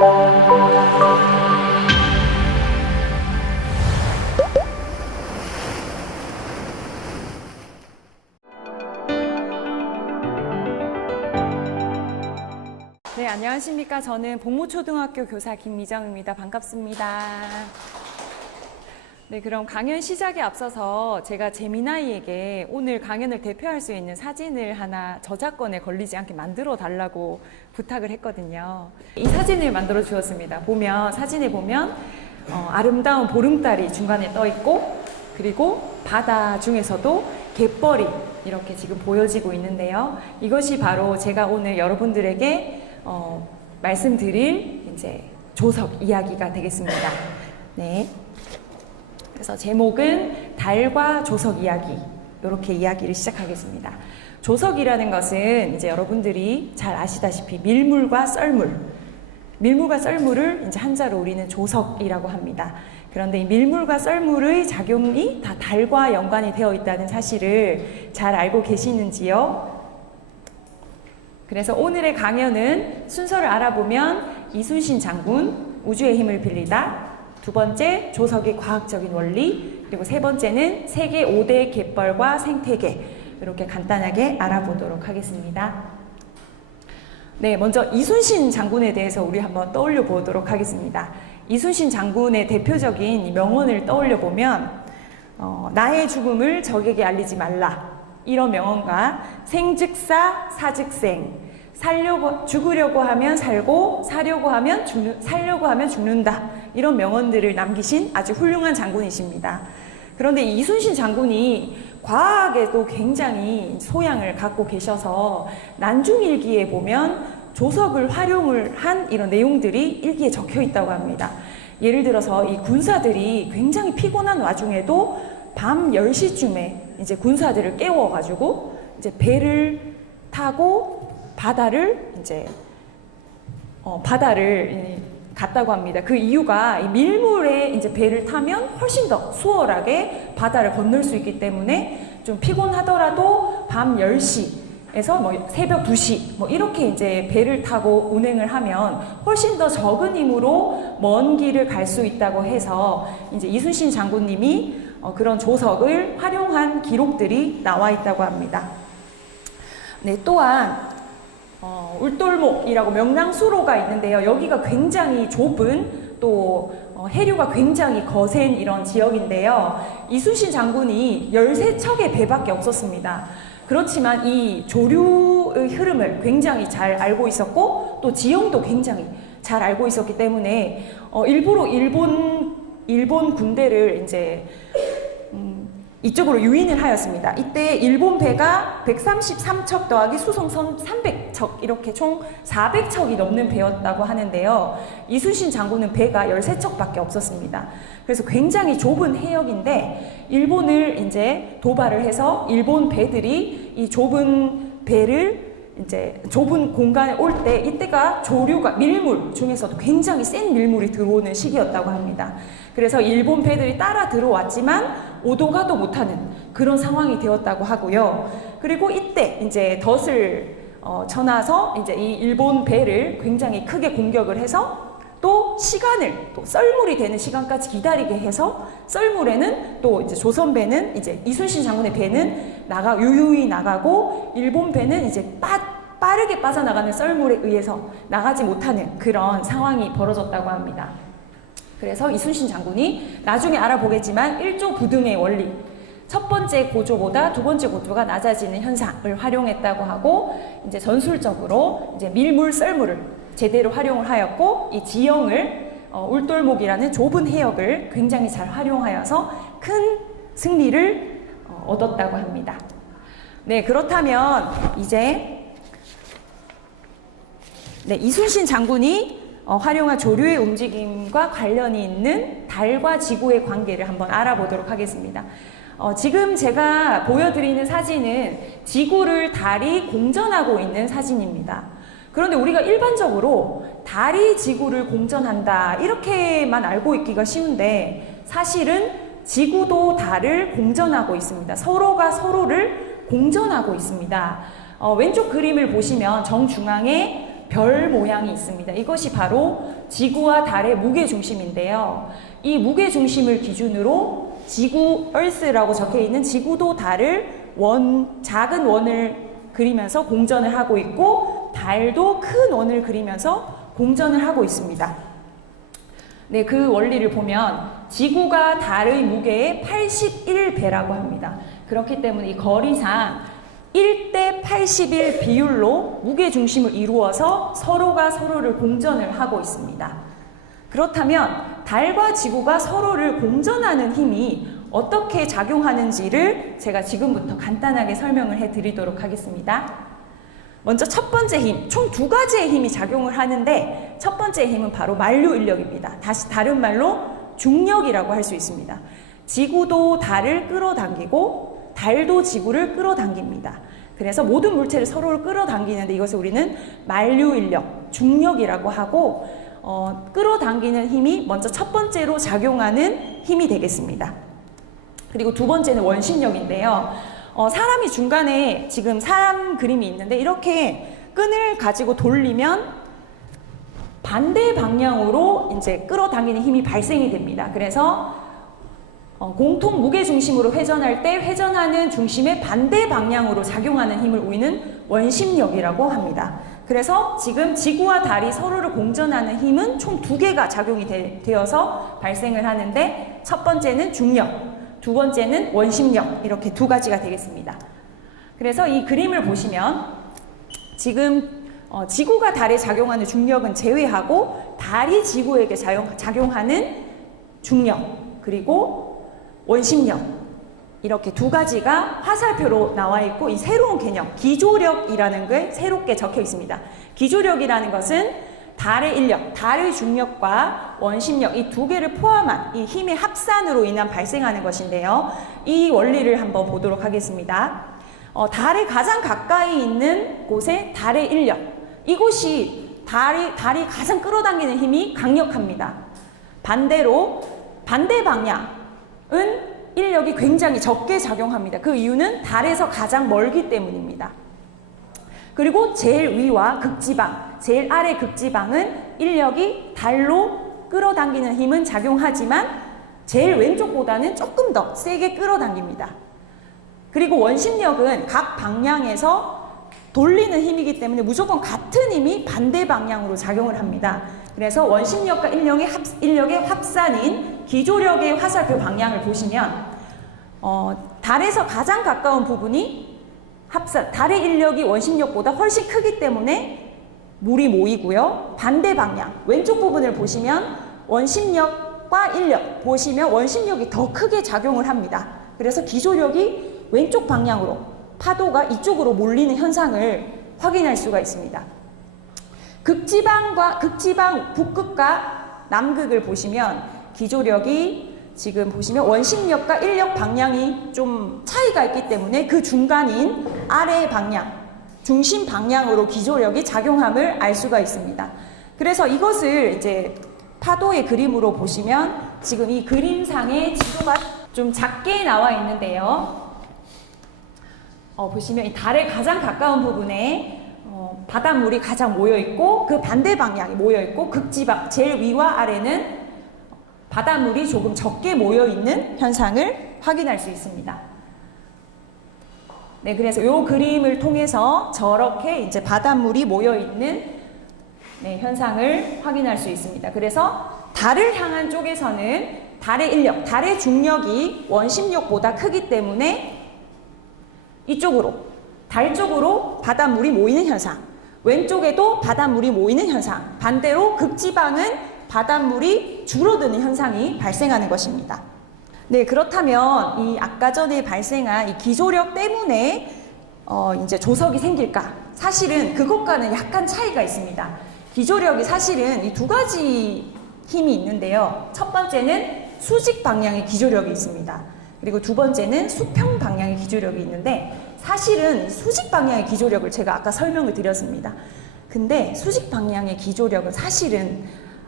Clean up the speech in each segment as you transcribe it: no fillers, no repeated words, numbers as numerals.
네, 안녕하십니까. 저는 복무초등학교 교사 김미정입니다. 반갑습니다. 네, 그럼 강연 시작에 앞서서 제가 재미나이에게 오늘 강연을 대표할 수 있는 사진을 하나 저작권에 걸리지 않게 만들어 달라고 부탁을 했거든요. 이 사진을 만들어 주었습니다. 사진에 보면 아름다운 보름달이 중간에 떠 있고, 그리고 바다 중에서도 갯벌이 이렇게 지금 보여지고 있는데요. 이것이 바로 제가 오늘 여러분들에게 말씀드릴 이제 조석 이야기가 되겠습니다. 네. 그래서 제목은 달과 조석 이야기, 이렇게 이야기를 시작하겠습니다. 조석이라는 것은 이제 여러분들이 잘 아시다시피 밀물과 썰물을 이제 한자로 우리는 조석이라고 합니다. 그런데 이 밀물과 썰물의 작용이 다 달과 연관이 되어 있다는 사실을 잘 알고 계시는지요? 그래서 오늘의 강연은 순서를 알아보면 이순신 장군, 우주의 힘을 빌리다, 두 번째 조석의 과학적인 원리, 그리고 세 번째는 세계 5대 갯벌과 생태계, 이렇게 간단하게 알아보도록 하겠습니다. 네, 먼저 이순신 장군에 대해서 우리 한번 떠올려 보도록 하겠습니다. 이순신 장군의 대표적인 명언을 떠올려 보면 나의 죽음을 적에게 알리지 말라, 이런 명언과 생즉사 사즉생, 죽으려고 하면 살고 살려고 하면 죽는다, 이런 명언들을 남기신 아주 훌륭한 장군이십니다. 그런데 이순신 장군이 과학에도 굉장히 소양을 갖고 계셔서 난중일기에 보면 조석을 활용을 한 이런 내용들이 일기에 적혀 있다고 합니다. 예를 들어서 이 군사들이 굉장히 피곤한 와중에도 밤 10시쯤에 이제 군사들을 깨워가지고 이제 배를 타고 바다를 갔다고 합니다. 그 이유가 이 밀물에 이제 배를 타면 훨씬 더 수월하게 바다를 건널 수 있기 때문에 좀 피곤하더라도 밤 10시에서 새벽 2시 이렇게 이제 배를 타고 운행을 하면 훨씬 더 적은 힘으로 먼 길을 갈 수 있다고 해서 이제 이순신 장군님이 그런 조석을 활용한 기록들이 나와 있다고 합니다. 네, 또한 울돌목이라고 명랑수로가 있는데요. 여기가 굉장히 좁은 또 해류가 굉장히 거센 이런 지역인데요. 이순신 장군이 13척의 배밖에 없었습니다. 그렇지만 이 조류의 흐름을 굉장히 잘 알고 있었고 또 지형도 굉장히 잘 알고 있었기 때문에 일부러 일본 군대를 이제 이쪽으로 유인을 하였습니다. 이때 일본 배가 133척 더하기 수송선 300척, 이렇게 총 400척이 넘는 배였다고 하는데요. 이순신 장군은 배가 13척밖에 없었습니다. 그래서 굉장히 좁은 해역인데 일본을 이제 도발을 해서 일본 배들이 이 좁은 배를 이제 좁은 공간에 올 때 이때가 조류가 밀물 중에서도 굉장히 센 밀물이 들어오는 시기였다고 합니다. 그래서 일본 배들이 따라 들어왔지만 오도 가도 못하는 그런 상황이 되었다고 하고요. 그리고 이때 이제 덫을 쳐놔서 이제 이 일본 배를 굉장히 크게 공격을 해서 또 시간을 또 썰물이 되는 시간까지 기다리게 해서 썰물에는 또 이제 조선 배는 이제 이순신 장군의 배는 유유히 나가고 일본 배는 이제 빠르게 빠져나가는 썰물에 의해서 나가지 못하는 그런 상황이 벌어졌다고 합니다. 그래서 이순신 장군이 나중에 알아보겠지만 1조 부등의 원리, 첫 번째 고조보다 두 번째 고조가 낮아지는 현상을 활용했다고 하고 이제 전술적으로 이제 밀물 썰물을 제대로 활용을 하였고 이 지형을 울돌목이라는 좁은 해역을 굉장히 잘 활용하여서 큰 승리를 얻었다고 합니다. 네, 그렇다면 이제 이순신 장군이 활용한 조류의 움직임과 관련이 있는 달과 지구의 관계를 한번 알아보도록 하겠습니다. 지금 제가 보여드리는 사진은 지구를 달이 공전하고 있는 사진입니다. 그런데 우리가 일반적으로 달이 지구를 공전한다 이렇게만 알고 있기가 쉬운데 사실은 지구도 달을 공전하고 있습니다. 서로가 서로를 공전하고 있습니다. 왼쪽 그림을 보시면 정중앙에 별 모양이 있습니다. 이것이 바로 지구와 달의 무게 중심인데요. 이 무게 중심을 기준으로 지구, Earth라고 적혀 있는 지구도 달을 작은 원을 그리면서 공전을 하고 있고, 달도 큰 원을 그리면서 공전을 하고 있습니다. 네, 그 원리를 보면 지구가 달의 무게의 81배라고 합니다. 그렇기 때문에 이 거리상 1대 81 비율로 무게 중심을 이루어서 서로가 서로를 공전을 하고 있습니다. 그렇다면 달과 지구가 서로를 공전하는 힘이 어떻게 작용하는지를 제가 지금부터 간단하게 설명을 해드리도록 하겠습니다. 먼저 첫 번째 힘, 총 두 가지의 힘이 작용을 하는데, 첫 번째 힘은 바로 만류 인력입니다. 다시 다른 말로 중력이라고 할 수 있습니다. 지구도 달을 끌어당기고 달도 지구를 끌어당깁니다. 그래서 모든 물체를 서로를 끌어당기는데 이것을 우리는 만류 인력, 중력이라고 하고, 끌어당기는 힘이 먼저 첫 번째로 작용하는 힘이 되겠습니다. 그리고 두 번째는 원심력인데요. 사람이 중간에 지금 사람 그림이 있는데 이렇게 끈을 가지고 돌리면 반대 방향으로 이제 끌어당기는 힘이 발생이 됩니다. 그래서 공통 무게 중심으로 회전할 때 회전하는 중심의 반대 방향으로 작용하는 힘을 우리는 원심력이라고 합니다. 그래서 지금 지구와 달이 서로를 공전하는 힘은 총 두 개가 작용이 되어서 발생을 하는데, 첫 번째는 중력, 두 번째는 원심력, 이렇게 두 가지가 되겠습니다. 그래서 이 그림을 보시면 지금 지구가 달에 작용하는 중력은 제외하고 달이 지구에게 작용하는 중력, 그리고 원심력, 이렇게 두 가지가 화살표로 나와 있고, 이 새로운 개념 기조력이라는 게 새롭게 적혀 있습니다. 기조력이라는 것은 달의 인력, 달의 중력과 원심력, 이 두 개를 포함한 이 힘의 합산으로 인한 발생하는 것인데요. 이 원리를 한번 보도록 하겠습니다. 달에 가장 가까이 있는 곳에 달의 인력, 이곳이 달이 가장 끌어당기는 힘이 강력합니다. 반대로 반대 방향은 인력이 굉장히 적게 작용합니다. 그 이유는 달에서 가장 멀기 때문입니다. 그리고 제일 위와 극지방, 제일 아래 극지방은 인력이 달로 끌어당기는 힘은 작용하지만 제일 왼쪽보다는 조금 더 세게 끌어당깁니다. 그리고 원심력은 각 방향에서 돌리는 힘이기 때문에 무조건 같은 힘이 반대 방향으로 작용을 합니다. 그래서 원심력과 인력의 합산인 기조력의 화살표 방향을 보시면 달에서 가장 가까운 부분이 달의 인력이 원심력보다 훨씬 크기 때문에 물이 모이고요. 반대 방향, 왼쪽 부분을 보시면 원심력과 인력 보시면 원심력이 더 크게 작용을 합니다. 그래서 기조력이 왼쪽 방향으로, 파도가 이쪽으로 몰리는 현상을 확인할 수가 있습니다. 극지방 북극과 남극을 보시면 기조력이 지금 보시면 원심력과 인력 방향이 좀 차이가 있기 때문에 그 중간인 아래 방향, 중심 방향으로 기조력이 작용함을 알 수가 있습니다. 그래서 이것을 이제 파도의 그림으로 보시면 지금 이 그림상의 지도가 좀 작게 나와 있는데요. 보시면 이 달에 가장 가까운 부분에 바닷물이 가장 모여 있고, 그 반대 방향이 모여 있고, 극지방 제일 위와 아래는 바닷물이 조금 적게 모여 있는 현상을 확인할 수 있습니다. 네, 그래서 이 그림을 통해서 저렇게 이제 바닷물이 모여 있는 현상을 확인할 수 있습니다. 그래서 달을 향한 쪽에서는 달의 인력, 달의 중력이 원심력보다 크기 때문에 이쪽으로, 달 쪽으로 바닷물이 모이는 현상, 왼쪽에도 바닷물이 모이는 현상, 반대로 극지방은 바닷물이 줄어드는 현상이 발생하는 것입니다. 네, 그렇다면 이 아까 전에 발생한 이 기조력 때문에 이제 조석이 생길까? 사실은 그것과는 약간 차이가 있습니다. 기조력이 사실은 이 두 가지 힘이 있는데요. 첫 번째는 수직 방향의 기조력이 있습니다. 그리고 두 번째는 수평 방향의 기조력이 있는데, 사실은 수직 방향의 기조력을 제가 아까 설명을 드렸습니다. 근데 수직 방향의 기조력은 사실은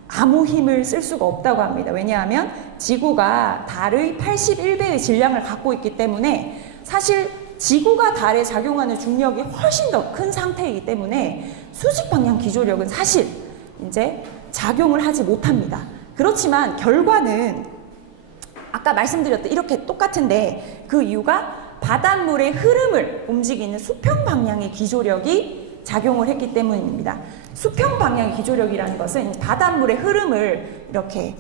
아무 힘을 쓸 수가 없다고 합니다. 왜냐하면 지구가 달의 81배의 질량을 갖고 있기 때문에 사실 지구가 달에 작용하는 중력이 훨씬 더 큰 상태이기 때문에 수직 방향 기조력은 사실 이제 작용을 하지 못합니다. 그렇지만 결과는 아까 말씀드렸던 이렇게 똑같은데 그 이유가 바닷물의 흐름을 움직이는 수평 방향의 기조력이 작용을 했기 때문입니다. 수평 방향의 기조력이라는 것은 바닷물의 흐름을 이렇게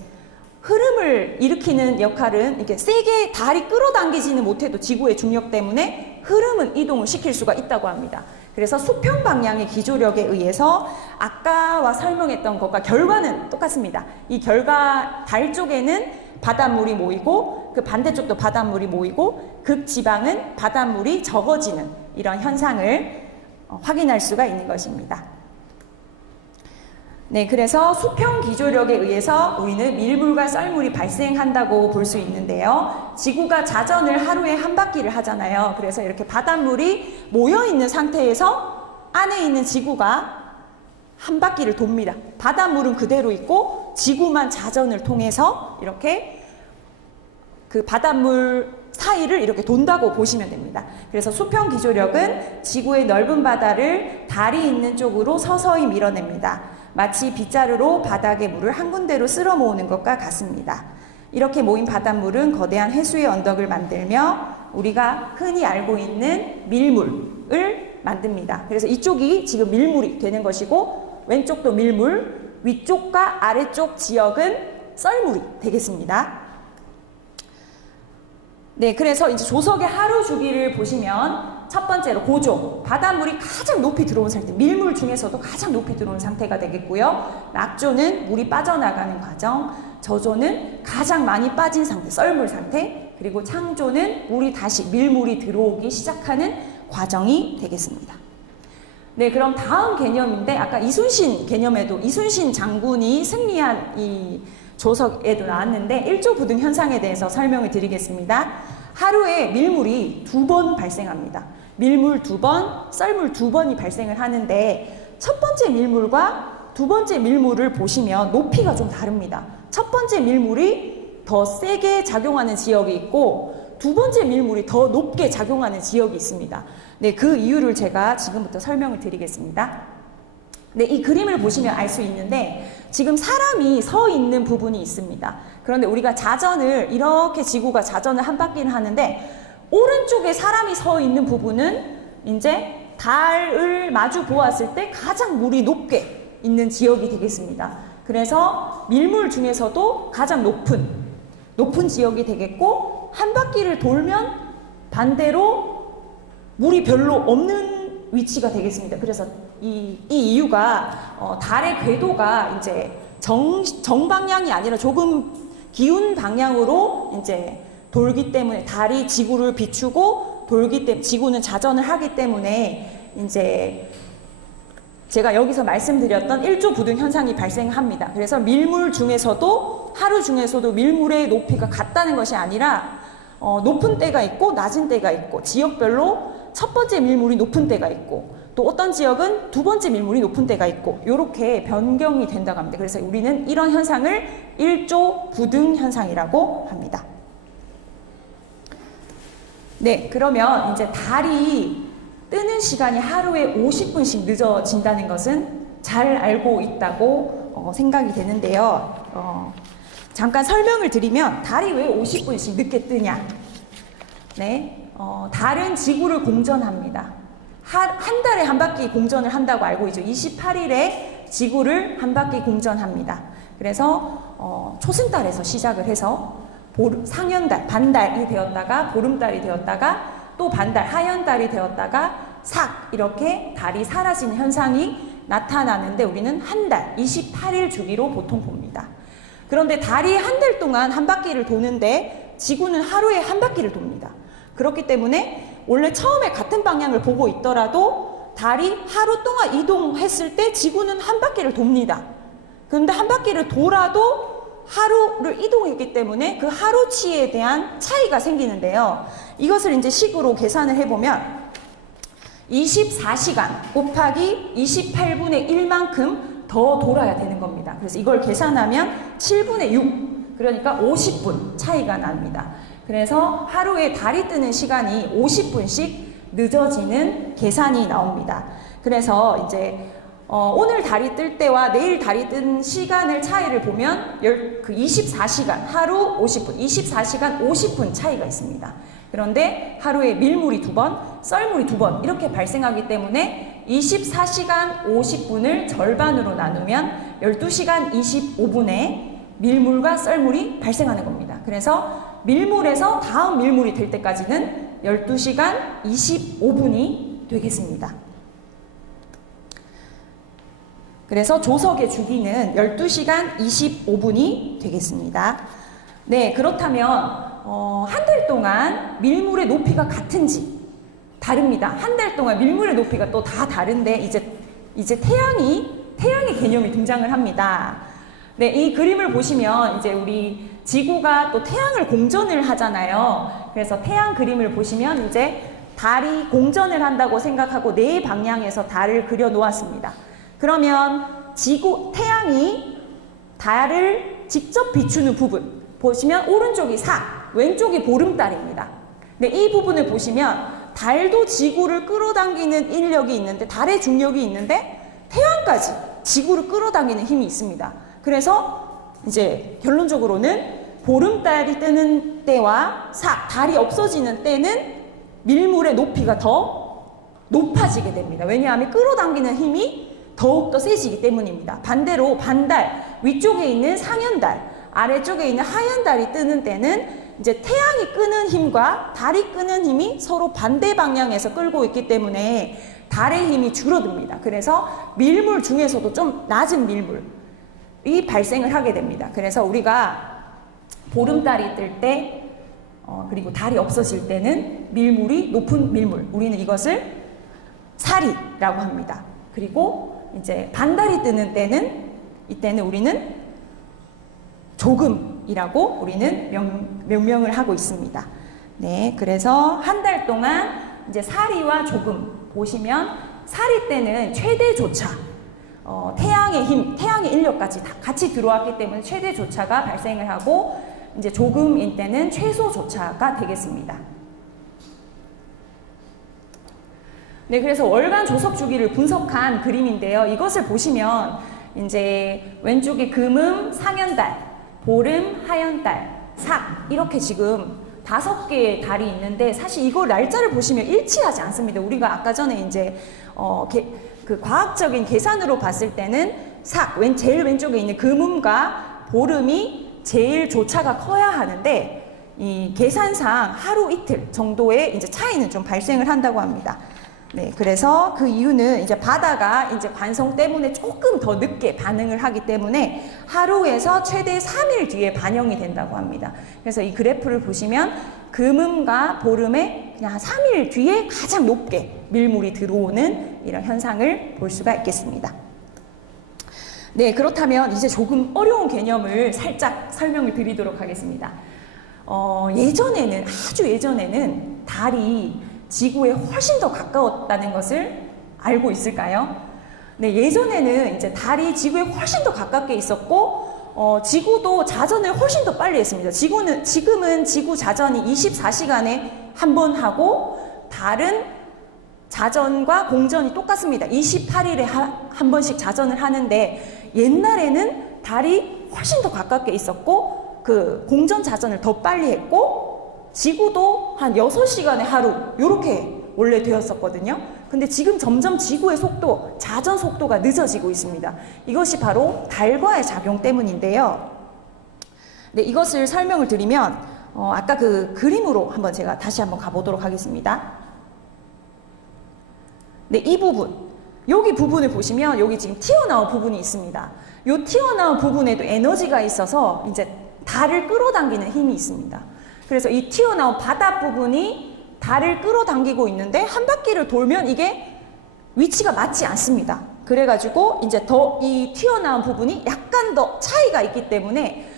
흐름을 일으키는 역할은 이렇게 세게 달이 끌어당기지는 못해도 지구의 중력 때문에 흐름은 이동을 시킬 수가 있다고 합니다. 그래서 수평 방향의 기조력에 의해서 아까와 설명했던 것과 결과는 똑같습니다. 이 결과 달 쪽에는 바닷물이 모이고 그 반대쪽도 바닷물이 모이고 극지방은 바닷물이 적어지는 이런 현상을 확인할 수가 있는 것입니다. 네, 그래서 수평 기조력에 의해서 우리는 밀물과 썰물이 발생한다고 볼 수 있는데요. 지구가 자전을 하루에 한 바퀴를 하잖아요. 그래서 이렇게 바닷물이 모여 있는 상태에서 안에 있는 지구가 한 바퀴를 돕니다. 바닷물은 그대로 있고 지구만 자전을 통해서 이렇게 그 바닷물 사이를 이렇게 돈다고 보시면 됩니다. 그래서 수평 기조력은 지구의 넓은 바다를 달이 있는 쪽으로 서서히 밀어냅니다. 마치 빗자루로 바닥의 물을 한 군데로 쓸어 모으는 것과 같습니다. 이렇게 모인 바닷물은 거대한 해수의 언덕을 만들며 우리가 흔히 알고 있는 밀물을 만듭니다. 그래서 이쪽이 지금 밀물이 되는 것이고 왼쪽도 밀물, 위쪽과 아래쪽 지역은 썰물이 되겠습니다. 네, 그래서 이제 조석의 하루 주기를 보시면 첫 번째로 고조, 바닷물이 가장 높이 들어온 상태, 밀물 중에서도 가장 높이 들어온 상태가 되겠고요. 낙조는 물이 빠져나가는 과정, 저조는 가장 많이 빠진 상태, 썰물 상태, 그리고 창조는 물이 다시 밀물이 들어오기 시작하는 과정이 되겠습니다. 네, 그럼 다음 개념인데 아까 이순신 개념에도 이순신 장군이 승리한 이 조석에도 나왔는데 일조부등 현상에 대해서 설명을 드리겠습니다. 하루에 밀물이 2번 발생합니다. 밀물 2번, 썰물 2번이 발생을 하는데 첫 번째 밀물과 두 번째 밀물을 보시면 높이가 좀 다릅니다. 첫 번째 밀물이 더 세게 작용하는 지역이 있고 두 번째 밀물이 더 높게 작용하는 지역이 있습니다. 네, 그 이유를 제가 지금부터 설명을 드리겠습니다. 네, 이 그림을 보시면 알 수 있는데 지금 사람이 서 있는 부분이 있습니다. 그런데 우리가 자전을 이렇게 지구가 자전을 한 바퀴를 하는데 오른쪽에 사람이 서 있는 부분은 이제 달을 마주 보았을 때 가장 물이 높게 있는 지역이 되겠습니다. 그래서 밀물 중에서도 가장 높은 지역이 되겠고 한 바퀴를 돌면 반대로 물이 별로 없는 위치가 되겠습니다. 그래서 이 이유가 달의 궤도가 이제 정방향이 아니라 조금 기운 방향으로 이제 돌기 때문에 달이 지구를 비추고 돌기 때문에 지구는 자전을 하기 때문에 이제 제가 여기서 말씀드렸던 일조부등 현상이 발생합니다. 그래서 밀물 중에서도 하루 중에서도 밀물의 높이가 같다는 것이 아니라 높은 때가 있고 낮은 때가 있고 지역별로 첫 번째 밀물이 높은 때가 있고 또 어떤 지역은 두 번째 밀물이 높은 때가 있고 이렇게 변경이 된다고 합니다. 그래서 우리는 이런 현상을 일조부등 현상이라고 합니다. 네, 그러면 이제 달이 뜨는 시간이 하루에 50분씩 늦어진다는 것은 잘 알고 있다고 생각이 되는데요. 잠깐 설명을 드리면 달이 왜 50분씩 늦게 뜨냐? 네, 달은 지구를 공전합니다. 한 달에 한 바퀴 공전을 한다고 알고 있죠. 28일에 지구를 한 바퀴 공전합니다. 그래서 초승달에서 시작을 해서 상현달, 반달이 되었다가 보름달이 되었다가 또 반달, 하현달이 되었다가 삭 이렇게 달이 사라지는 현상이 나타나는데 우리는 한 달, 28일 주기로 보통 봅니다. 그런데 달이 한 달 동안 한 바퀴를 도는데 지구는 하루에 한 바퀴를 돕니다. 그렇기 때문에 원래 처음에 같은 방향을 보고 있더라도 달이 하루 동안 이동했을 때 지구는 한 바퀴를 돕니다. 그런데 한 바퀴를 돌아도 하루를 i동했기 때문에 그 하루치에 대한 차이가 생기는데요. 이것을 이제 식으로 계산을 해보면 24시간 곱하기 28분의 1만큼 더 돌아야 되는 겁니다. 그래서 이걸 계산하면 7분의 6, 그러니까 50분 차이가 납니다. 그래서 하루에 달이 뜨는 시간이 50분씩 늦어지는 계산이 나옵니다. 그래서 이제 오늘 달이 뜰 때와 내일 달이 뜬 시간을 차이를 보면 24시간, 하루 50분, 24시간 50분 차이가 있습니다. 그런데 하루에 밀물이 2번, 썰물이 2번 이렇게 발생하기 때문에 24시간 50분을 절반으로 나누면 12시간 25분에 밀물과 썰물이 발생하는 겁니다. 그래서 밀물에서 다음 밀물이 될 때까지는 12시간 25분이 되겠습니다. 그래서 조석의 주기는 12시간 25분이 되겠습니다. 네, 그렇다면 한 달 동안 밀물의 높이가 같은지 다릅니다. 한 달 동안 밀물의 높이가 또 다 다른데 이제 태양의 개념이 등장을 합니다. 네, 이 그림을 보시면 이제 우리 지구가 또 태양을 공전을 하잖아요. 그래서 태양 그림을 보시면 이제 달이 공전을 한다고 생각하고 네 방향에서 달을 그려 놓았습니다. 그러면 태양이 달을 직접 비추는 부분 보시면 오른쪽이 사, 왼쪽이 보름달입니다. 네, 이 부분을 보시면 달도 지구를 끌어당기는 인력이 있는데 달의 중력이 있는데 태양까지 지구를 끌어당기는 힘이 있습니다. 그래서 이제 결론적으로는 보름달이 뜨는 때와 달이 없어지는 때는 밀물의 높이가 더 높아지게 됩니다. 왜냐하면 끌어당기는 힘이 더욱더 세지기 때문입니다. 반대로 반달, 위쪽에 있는 상현달, 아래쪽에 있는 하현달이 뜨는 때는 이제 태양이 끄는 힘과 달이 끄는 힘이 서로 반대 방향에서 끌고 있기 때문에 달의 힘이 줄어듭니다. 그래서 밀물 중에서도 좀 낮은 밀물이 발생을 하게 됩니다. 그래서 우리가 보름달이 뜰 때, 그리고 달이 없어질 때는 밀물이 높은 밀물, 우리는 이것을 사리라고 합니다. 그리고 이제 반달이 뜨는 때는 이때는 우리는 조금이라고 우리는 명명을 하고 있습니다. 네, 그래서 한 달 동안 이제 사리와 조금 보시면 사리 때는 최대 조차, 태양의 힘, 태양의 인력까지 다 같이 들어왔기 때문에 최대 조차가 발생을 하고 이제 조금인 때는 최소 조차가 되겠습니다. 네, 그래서 월간 조석 주기를 분석한 그림인데요. 이것을 보시면 이제 왼쪽에 금음, 상현달, 보름, 하현달, 삭 이렇게 지금 5개의 달이 있는데 사실 이거 날짜를 보시면 일치하지 않습니다. 우리가 아까 전에 이제 그 과학적인 계산으로 봤을 때는 제일 왼쪽에 있는 금음과 보름이 제일 조차가 커야 하는데 이 계산상 하루 이틀 정도의 이제 차이는 좀 발생을 한다고 합니다. 네, 그래서 그 이유는 이제 바다가 이제 관성 때문에 조금 더 늦게 반응을 하기 때문에 하루에서 최대 3일 뒤에 반영이 된다고 합니다. 그래서 이 그래프를 보시면 금음과 보름에 그냥 3일 뒤에 가장 높게 밀물이 들어오는 이런 현상을 볼 수가 있겠습니다. 네, 그렇다면 이제 조금 어려운 개념을 살짝 설명을 드리도록 하겠습니다. 아주 예전에는 달이 지구에 훨씬 더 가까웠다는 것을 알고 있을까요? 네, 예전에는 이제 달이 지구에 훨씬 더 가깝게 있었고, 지구도 자전을 훨씬 더 빨리 했습니다. 지금은 지구 자전이 24시간에 한 번 하고, 달은 자전과 공전이 똑같습니다. 28일에 한 번씩 자전을 하는데, 옛날에는 달이 훨씬 더 가깝게 있었고, 그 공전 자전을 더 빨리 했고, 지구도 한 6시간에 하루 이렇게 원래 되었었거든요. 근데 지금 점점 지구의 속도, 자전 속도가 늦어지고 있습니다. 이것이 바로 달과의 작용 때문인데요. 네, 이것을 설명을 드리면 아까 그 그림으로 제가 다시 한번 가보도록 하겠습니다. 네, 이 부분, 여기 부분을 보시면 여기 지금 튀어나온 부분이 있습니다. 이 튀어나온 부분에도 에너지가 있어서 이제 달을 끌어당기는 힘이 있습니다. 그래서 이 튀어나온 바닥 부분이 달을 끌어당기고 있는데 한 바퀴를 돌면 이게 위치가 맞지 않습니다. 그래가지고 이제 이 튀어나온 부분이 약간 더 차이가 있기 때문에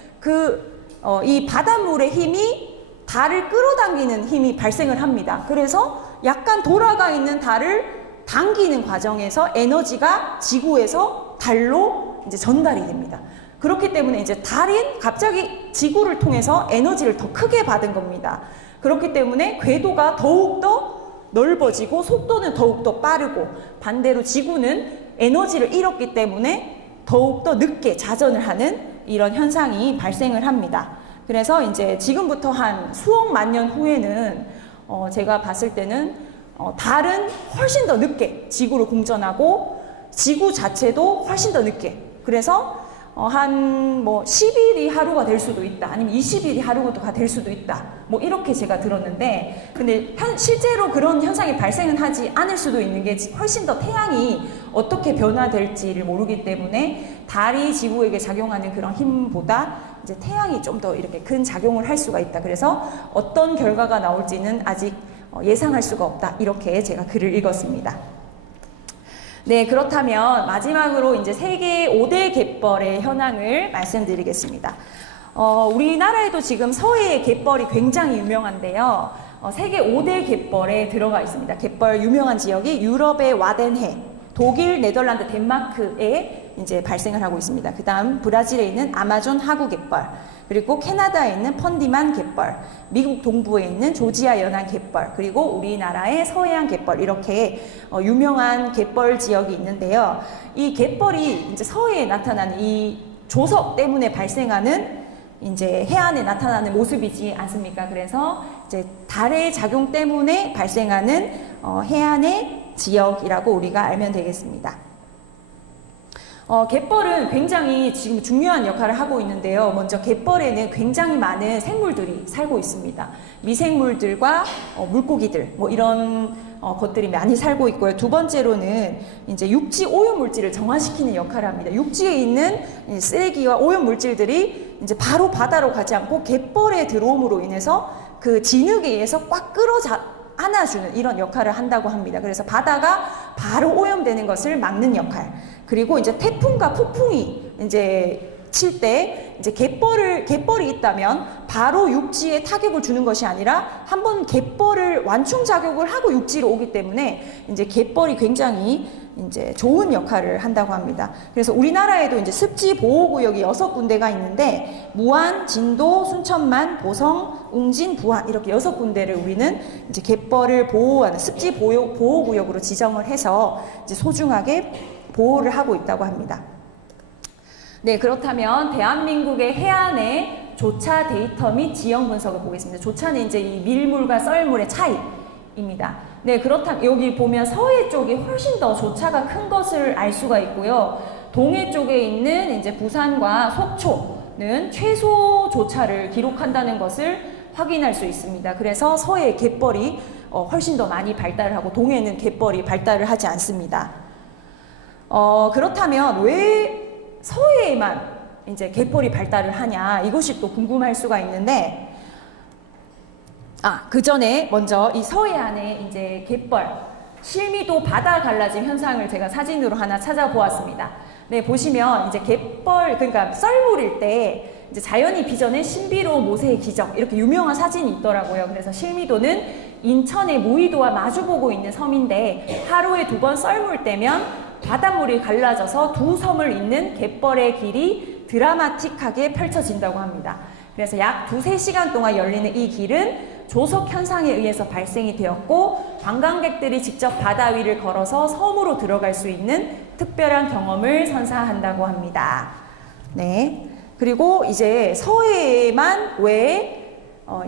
이 바닷물의 힘이 달을 끌어당기는 힘이 발생을 합니다. 그래서 약간 돌아가 있는 달을 당기는 과정에서 에너지가 지구에서 달로 이제 전달이 됩니다. 그렇기 때문에 이제 달이 갑자기 지구를 통해서 에너지를 더 크게 받은 겁니다. 그렇기 때문에 궤도가 더욱더 넓어지고 속도는 더욱더 빠르고, 반대로 지구는 에너지를 잃었기 때문에 더욱더 늦게 자전을 하는 이런 현상이 발생을 합니다. 그래서 이제 지금부터 한 수억만 년 후에는 제가 봤을 때는 달은 훨씬 더 늦게 지구를 공전하고 지구 자체도 훨씬 더 늦게, 그래서 한 뭐 10일이 하루가 될 수도 있다, 아니면 20일이 하루가 될 수도 있다, 뭐 이렇게 제가 들었는데, 근데 실제로 그런 현상이 발생은 하지 않을 수도 있는 게 훨씬 더 태양이 어떻게 변화될지를 모르기 때문에 달이 지구에게 작용하는 그런 힘보다 이제 태양이 좀 더 이렇게 큰 작용을 할 수가 있다. 그래서 어떤 결과가 나올지는 아직 예상할 수가 없다. 이렇게 제가 글을 읽었습니다. 네, 그렇다면 마지막으로 이제 세계 5대 갯벌의 현황을 말씀드리겠습니다. 우리나라에도 지금 서해의 갯벌이 굉장히 유명한데요. 세계 5대 갯벌에 들어가 있습니다. 갯벌 유명한 지역이 유럽의 와덴해, 독일, 네덜란드, 덴마크에 이제 발생을 하고 있습니다. 그 다음 브라질에 있는 아마존 하구 갯벌, 그리고 캐나다에 있는 펀디만 갯벌, 미국 동부에 있는 조지아 연안 갯벌, 그리고 우리나라의 서해안 갯벌, 이렇게 유명한 갯벌 지역이 있는데요. 이 갯벌이 이제 서해에 나타나는 이 조석 때문에 발생하는 이제 해안에 나타나는 모습이지 않습니까? 그래서 이제 달의 작용 때문에 발생하는 해안의 지역이라고 우리가 알면 되겠습니다. 갯벌은 굉장히 지금 중요한 역할을 하고 있는데요. 먼저 갯벌에는 굉장히 많은 생물들이 살고 있습니다. 미생물들과 물고기들, 뭐 이런 것들이 많이 살고 있고요. 두 번째로는 이제 육지 오염 물질을 정화시키는 역할을 합니다. 육지에 있는 쓰레기와 오염 물질들이 이제 바로 바다로 가지 않고 갯벌에 들어옴으로 인해서 그 진흙에 의해서 꽉 안아주는 이런 역할을 한다고 합니다. 그래서 바다가 바로 오염되는 것을 막는 역할. 그리고 이제 태풍과 폭풍이 이제 칠 때 이제 갯벌이 있다면 바로 육지에 타격을 주는 것이 아니라 한번 갯벌을 완충 작용을 하고 육지로 오기 때문에 이제 갯벌이 굉장히 이제 좋은 역할을 한다고 합니다. 그래서 우리나라에도 이제 습지 보호구역이 6군데가 있는데 무안, 진도, 순천만, 보성, 웅진, 부안 이렇게 6군데를 우리는 이제 갯벌을 보호하는 습지 보호구역으로 지정을 해서 이제 소중하게 보호를 하고 있다고 합니다. 네, 그렇다면 대한민국의 해안의 조차 데이터 및 지형 분석을 보겠습니다. 조차는 이제 이 밀물과 썰물의 차이입니다. 네, 그렇다면 여기 보면 서해 쪽이 훨씬 더 조차가 큰 것을 알 수가 있고요. 동해 쪽에 있는 이제 부산과 속초는 최소 조차를 기록한다는 것을 확인할 수 있습니다. 그래서 서해 갯벌이 훨씬 더 많이 발달을 하고 동해는 갯벌이 발달을 하지 않습니다. 그렇다면 왜 서해에만 이제 갯벌이 발달을 하냐, 이것이 또 궁금할 수가 있는데, 그 전에 먼저 이 서해안에 이제 갯벌, 실미도 바다 갈라짐 현상을 제가 사진으로 하나 찾아보았습니다. 네, 보시면 이제 갯벌, 그러니까 썰물일 때 이제 자연이 빚어낸 신비로운 모세의 기적, 이렇게 유명한 사진이 있더라고요. 그래서 실미도는 인천의 무의도와 마주보고 있는 섬인데 하루에 2번 썰물 때면 바닷물이 갈라져서 두 섬을 잇는 갯벌의 길이 드라마틱하게 펼쳐진다고 합니다. 그래서 약 2-3시간 동안 열리는 이 길은 조석 현상에 의해서 발생이 되었고, 관광객들이 직접 바다 위를 걸어서 섬으로 들어갈 수 있는 특별한 경험을 선사한다고 합니다. 네. 그리고 이제 서해에만 왜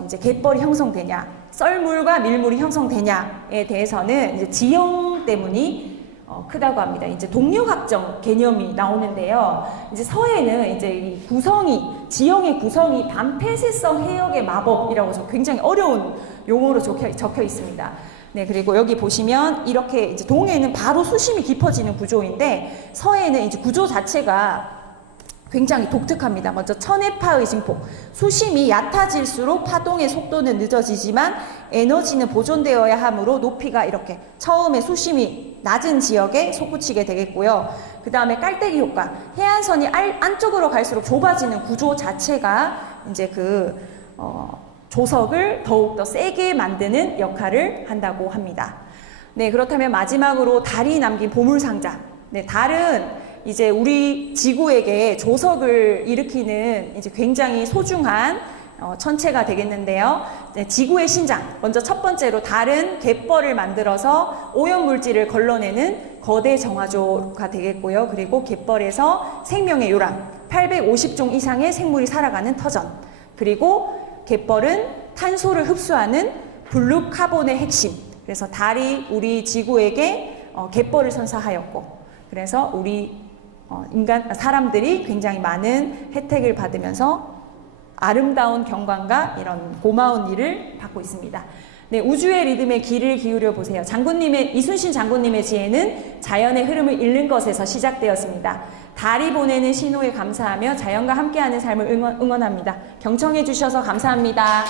이제 갯벌이 형성되냐, 썰물과 밀물이 형성되냐에 대해서는 이제 지형 때문이 크다고 합니다. 이제 동력학적 개념이 나오는데요. 이제 서해는 이제 이 지형의 구성이 반폐쇄성 해역의 마법이라고 굉장히 어려운 용어로 적혀 있습니다. 네, 그리고 여기 보시면 이렇게 이제 동해는 바로 수심이 깊어지는 구조인데 서해는 이제 구조 자체가 굉장히 독특합니다. 먼저 천해파 의심폭. 수심이 얕아질수록 파동의 속도는 늦어지지만 에너지는 보존되어야 하므로 높이가 이렇게 처음에 수심이 낮은 지역에 솟구치게 되겠고요. 그 다음에 깔때기 효과. 해안선이 안쪽으로 갈수록 좁아지는 구조 자체가 이제 조석을 더욱더 세게 만드는 역할을 한다고 합니다. 네, 그렇다면 마지막으로 달이 남긴 보물상자. 네, 달은 이제 우리 지구에게 조석을 일으키는 이제 굉장히 소중한 천체가 되겠는데요. 지구의 신장, 먼저 첫 번째로 달은 갯벌을 만들어서 오염물질을 걸러내는 거대 정화조가 되겠고요. 그리고 갯벌에서 생명의 요람, 850종 이상의 생물이 살아가는 터전, 그리고 갯벌은 탄소를 흡수하는 블루카본의 핵심. 그래서 달이 우리 지구에게 갯벌을 선사하였고, 그래서 우리 사람들이 굉장히 많은 혜택을 받으면서 아름다운 경관과 이런 고마운 일을 받고 있습니다. 네, 우주의 리듬에 귀를 기울여 보세요. 이순신 장군님의 지혜는 자연의 흐름을 읽는 것에서 시작되었습니다. 달이 보내는 신호에 감사하며 자연과 함께하는 삶을 응원합니다. 경청해 주셔서 감사합니다.